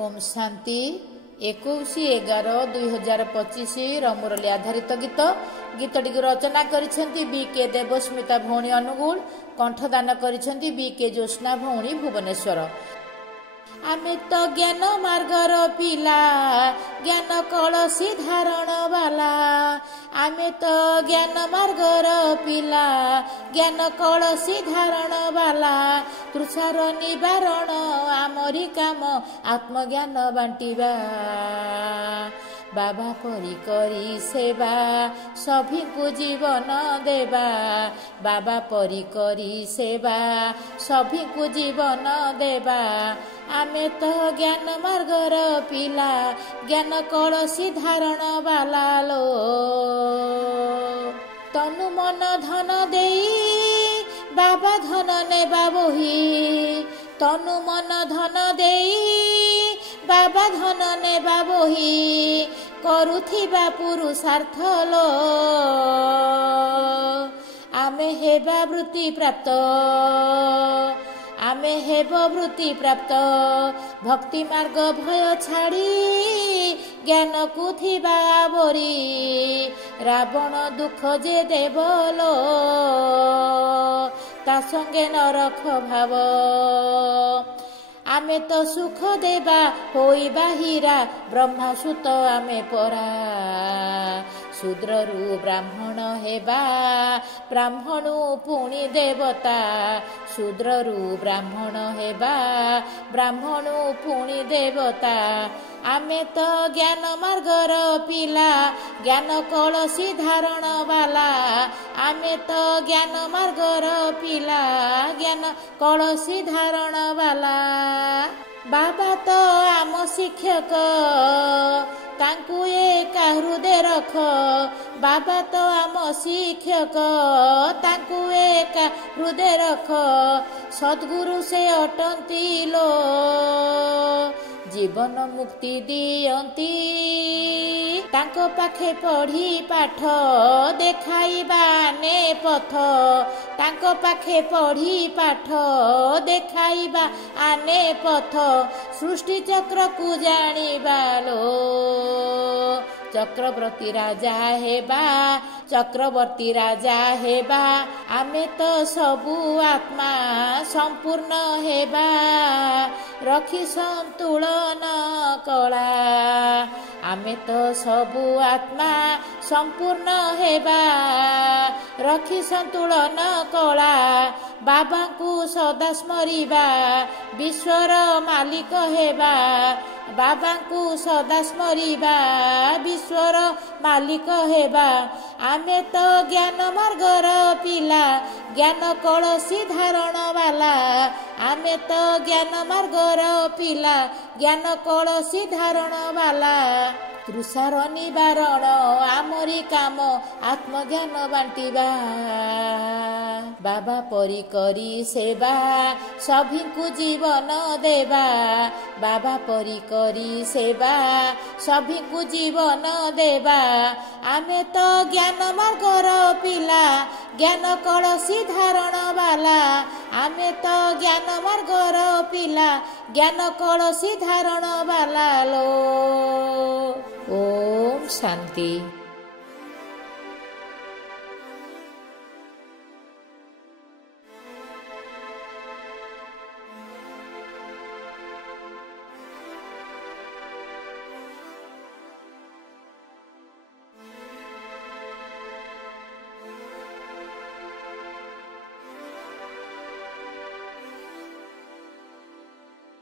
ओम शांति 21/11/2025 रमुरली आधारित गीत गीतटी रचना करिसेंती BK Devasmita भौणी Angul कंठदान करिसेंती BK Jyotsna भौणी Bhubaneswar. आमे तो ज्ञान मार्गर पिला ज्ञान कलसी धारण वाला आमे तो ज्ञान मार्गर पिला ज्ञान कलसी धारण वाला तृषार निवारण आमरी काम आत्मज्ञान बांटिबा बाबा परी करी सेवा सभी को जीवन देवा बाबा परी करी सेवा सभी को जीवन देवा आमे तो ज्ञान मार्गर पिला ज्ञान कलसी धारण वाला लो तनु मन धन देई बाबा धन नेबा बोही तनु मन धन देई बाबा धन नेबा बोही करुथिबा पुरुषार्थ लो आमे हेबा वृत्ति प्राप्त आमे हेब वृत्ति प्राप्त भक्ति मार्ग भय छाड़ी ज्ञान को थिबा बोरी रावण दुख जे देवलो ता संगे न रख भाव आमे तो सुख देबा होइबा हीरा ब्रह्मा सुत आमे परा शूद्ररू ब्राह्मण हेबा ब्राह्मणु पुणी देवता शूद्ररू ब्राह्मण हेबा ब्राह्मणु पुणी देवता आमे तो ज्ञान मार्गर पिला ज्ञान कलसी धारण वाला आमे तो ज्ञान मार्गर पिला ज्ञान कलसी धारण वाला बाबा तो आम शिक्षक तांकु एका हृदय रख बाबा तो आम शिक्षक तांकु एका हृदय रख सद्गुरु से अटंती लो जीवन मुक्ति दियंती तांको पाखे पढ़ी पाठ देखाइबा ने पथ तांको पाखे पढ़ी पाठ देखाइबा आने पथ सृष्टि चक्र को जानिबा लो चक्रवर्ती राजा हेबा चक्रवर्ती राजा हेबा आमे तो सबु आत्मा संपूर्ण हेबा रखी संतुलन कला आमे तो सबु आत्मा संपूर्ण हेबा रखी संतुलन कला बाबा को सदा स्मरिबा विश्वर मालिक हेबा बाबा को सदा स्मरिबा विश्वर मालिक हेबा आमे तो ज्ञान मार्गर पिला ज्ञान कलसी धारण वाला आमे तो ज्ञान मार्गर पिला ज्ञान कलसी धारण वाला तृषार निवारण आमरी काम आत्मज्ञान बांटिबा बाबा परी करी सेवा सभी को जीवन देवा बाबा परी करी सेवा सभी को जीवन देवा आमे तो ज्ञान मार्गर पिला ज्ञान कलसी धारण वाला आमे तो ज्ञान मार्गर पिला ज्ञान कलसी धारण वाला लो ओम शांति।